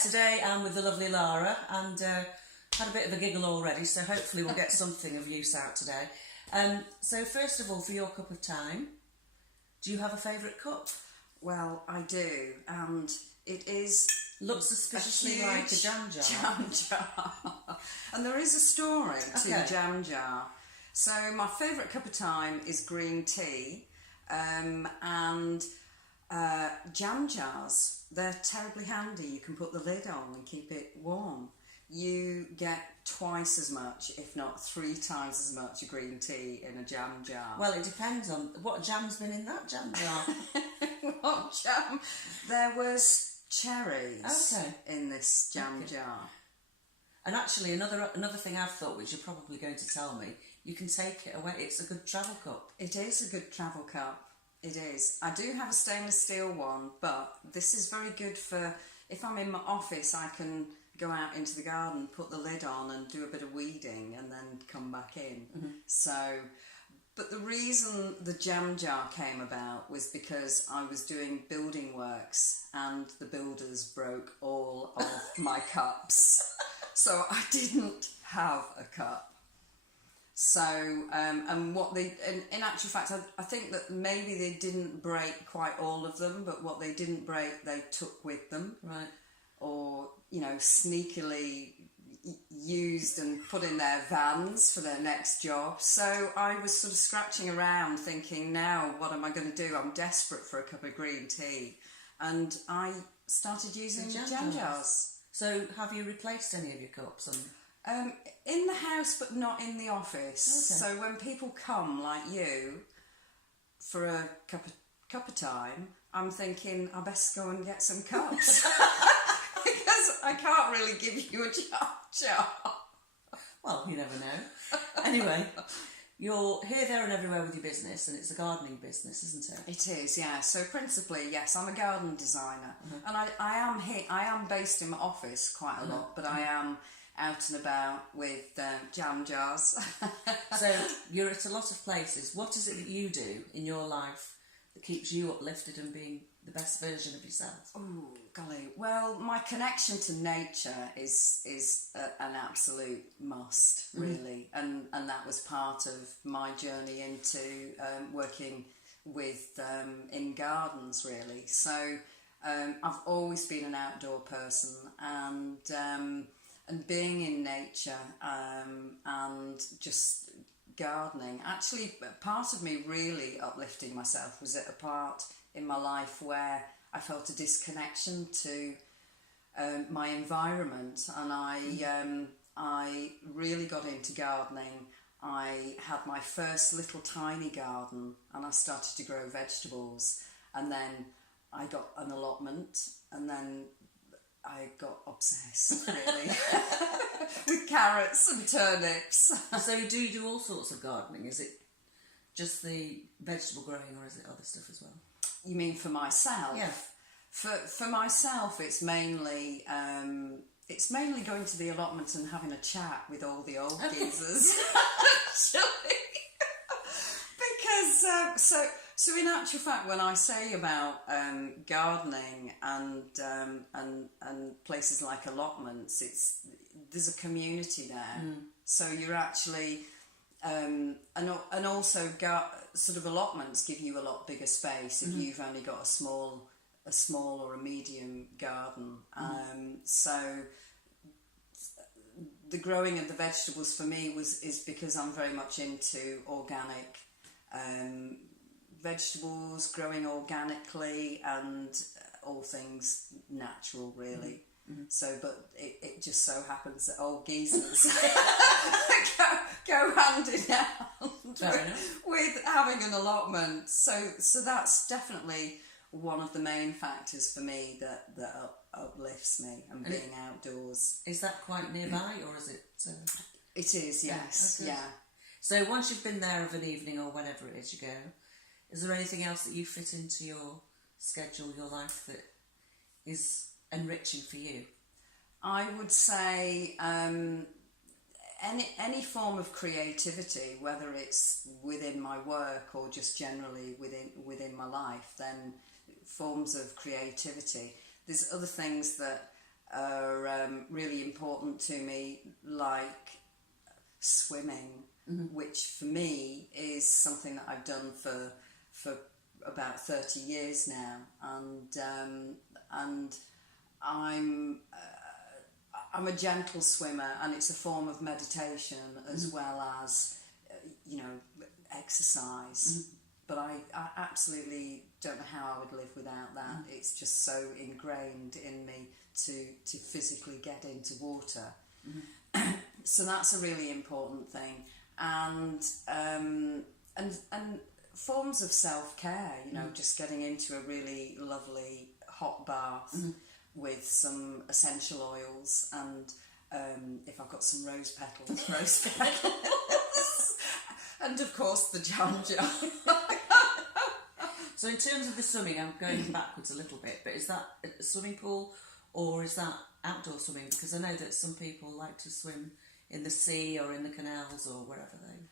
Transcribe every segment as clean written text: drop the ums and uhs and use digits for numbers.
today I'm with the lovely Laara and had a bit of a giggle already, so hopefully we'll get something of use out today. So first of all, for your cup of time, do you have a favourite cup? Well, I do, and it is... Looks suspiciously like a jam jar. Jam jar. And there is a story to the jam jar. So my favourite cup of time is green tea, and jam jars, they're terribly handy. You can put the lid on and keep it warm. You get twice as much, if not 3 times as much green tea in a jam jar. Well, it depends on what jam's been in that jam jar. What jam? There was cherries in this jam jar. And actually, another thing I've thought, which you're probably going to tell me, you can take it away. It's a good travel cup. It is a good travel cup. It is. I do have a stainless steel one, but this is very good for, if I'm in my office, I can go out into the garden, put the lid on and do a bit of weeding and then come back in. Mm-hmm. So, but the reason the jam jar came about was because I was doing building works and the builders broke all of my cups. So I didn't have a cup. So, and what they, in actual fact, I think that maybe they didn't break quite all of them, but what they didn't break, they took with them. Right. Or, you know, sneakily used and put in their vans for their next job. So I was sort of scratching around thinking, now what am I going to do? I'm desperate for a cup of green tea. And I started using jam jars. So have you replaced any of your cups? In the house, but not in the office. Okay. So when people come, like you, for a cup of time, I'm thinking I best go and get some cups. Because I can't really give you a jar. Well, you never know. Anyway, you're here, there and everywhere with your business, and it's a gardening business, isn't it? It is, yeah. So principally, yes, I'm a garden designer. And I am based in my office quite a lot, but I am out and about with jam jars. So you're at a lot of places. What is it that you do in your life that keeps you uplifted and being the best version of yourself? Oh, golly. Well, my connection to nature is an absolute must, really. And that was part of my journey into working with in gardens, really. So I've always been an outdoor person, and being in nature and just gardening. Actually, part of me really uplifting myself was at a part in my life where I felt a disconnection to my environment, and I really got into gardening. I had my first little tiny garden, and I started to grow vegetables, and then I got an allotment, and then I got obsessed, really, with carrots and turnips. So do you do all sorts of gardening? Is it just the vegetable growing, or is it other stuff as well? You mean for myself? Yeah. For myself, it's mainly going to the allotment and having a chat with all the old geezers, actually. Because so in actual fact, when I say about gardening and places like allotments, there's a community there. So you're actually and also sort of allotments give you a lot bigger space if you've only got a small or a medium garden. So the growing of the vegetables for me is because I'm very much into organic vegetables, growing organically, and all things natural, really. So, but it just so happens that old geezers go hand in hand with having an allotment. So that's definitely one of the main factors for me that uplifts me, and being outdoors. Is that quite nearby, or is it? It is, yes, yeah. So once you've been there of an evening or whenever it is you go, is there anything else that you fit into your schedule, your life, that is enriching for you? I would say any form of creativity, whether it's within my work or just generally within my life, then forms of creativity. There's other things that are really important to me, like swimming, which for me is something that I've done for about 30 years now, and I'm a gentle swimmer, and it's a form of meditation as well as exercise. But I absolutely don't know how I would live without that. It's just so ingrained in me to physically get into water. So that's a really important thing. And forms of self-care, just getting into a really lovely hot bath with some essential oils, and if I've got some rose petals, and of course the jam jar. So in terms of the swimming, I'm going backwards a little bit, but is that a swimming pool or is that outdoor swimming? Because I know that some people like to swim in the sea or in the canals or wherever they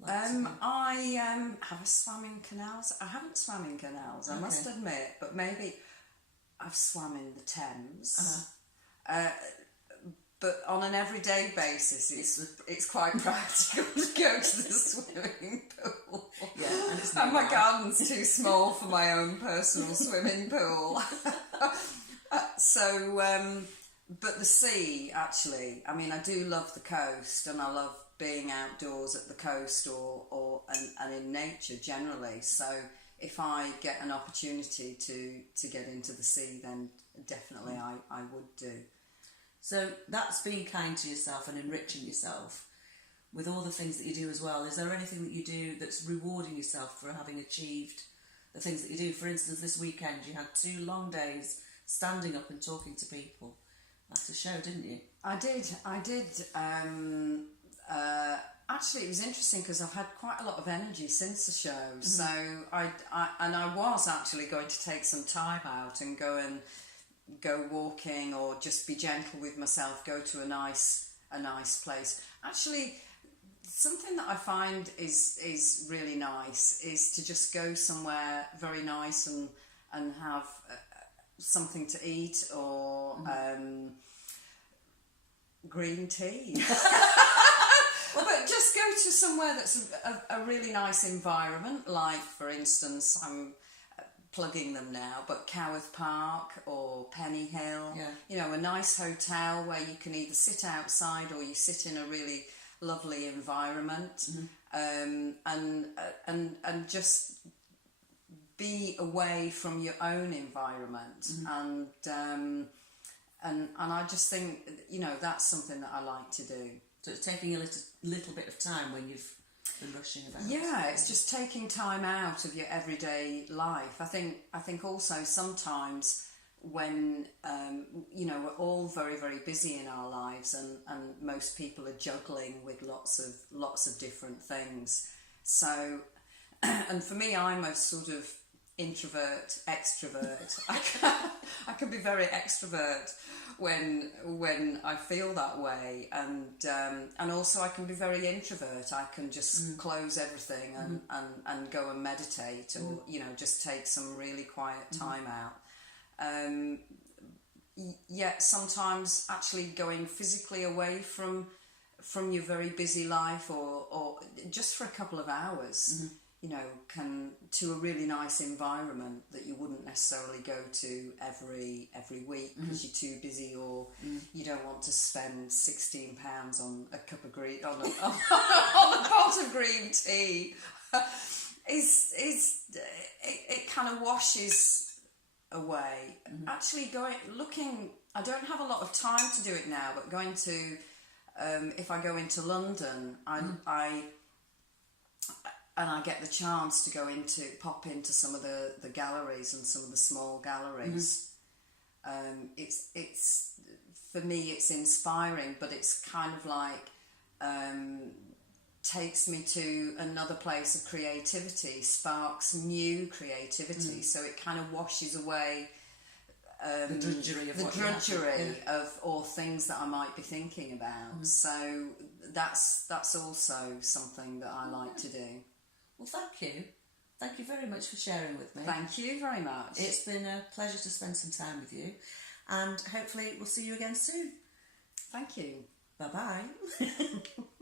like to go. I have swam in canals. I haven't swam in canals, I must admit, but maybe I've swam in the Thames. But on an everyday basis, it's quite practical to go to the swimming pool. Yeah, and my garden's too small for my own personal swimming pool. But the sea, actually, I mean, I do love the coast, and I love being outdoors at the coast and in nature generally. So if I get an opportunity to get into the sea, then definitely I would do. So that's being kind to yourself and enriching yourself with all the things that you do as well. Is there anything that you do that's rewarding yourself for having achieved the things that you do? For instance, this weekend you had 2 long days standing up and talking to people. That's a show, didn't you? I did. Actually, it was interesting because I've had quite a lot of energy since the show. So I was actually going to take some time out and go walking, or just be gentle with myself, go to a nice place. Actually, something that I find is really nice is to just go somewhere very nice and have something to eat, or green tea. But just go to somewhere that's a really nice environment, like, for instance, I'm plugging them now, but Coworth Park or Penny Hill, a nice hotel where you can either sit outside or you sit in a really lovely environment, and just be away from your own environment, and I just think that's something that I like to do. So it's taking a little bit of time when you've been rushing about. Yeah, it's just taking time out of your everyday life. I think also sometimes when we're all very, very busy in our lives, and most people are juggling with lots of different things. So, and for me, I'm a sort of introvert, extrovert. I can be very extrovert when I feel that way, and also I can be very introvert. I can just close everything and go and meditate, or just take some really quiet time out. Yet sometimes actually going physically away from your very busy life, or just for a couple of hours, can to a really nice environment that you wouldn't necessarily go to every week because you're too busy, or you don't want to spend £16 on a cup of green on a pot of green tea. It kind of washes away. Actually, I don't have a lot of time to do it now, but going to if I go into London, I get the chance to pop into some of the galleries and some of the small galleries. It's for me, it's inspiring, but it's kind of like takes me to another place of creativity, sparks new creativity. So it kind of washes away the drudgery or things that I might be thinking about. So that's also something that I like to do. Well, thank you. Thank you very much for sharing with me. Thank you very much. It's been a pleasure to spend some time with you. and hopefully we'll see you again soon. Thank you. Bye bye.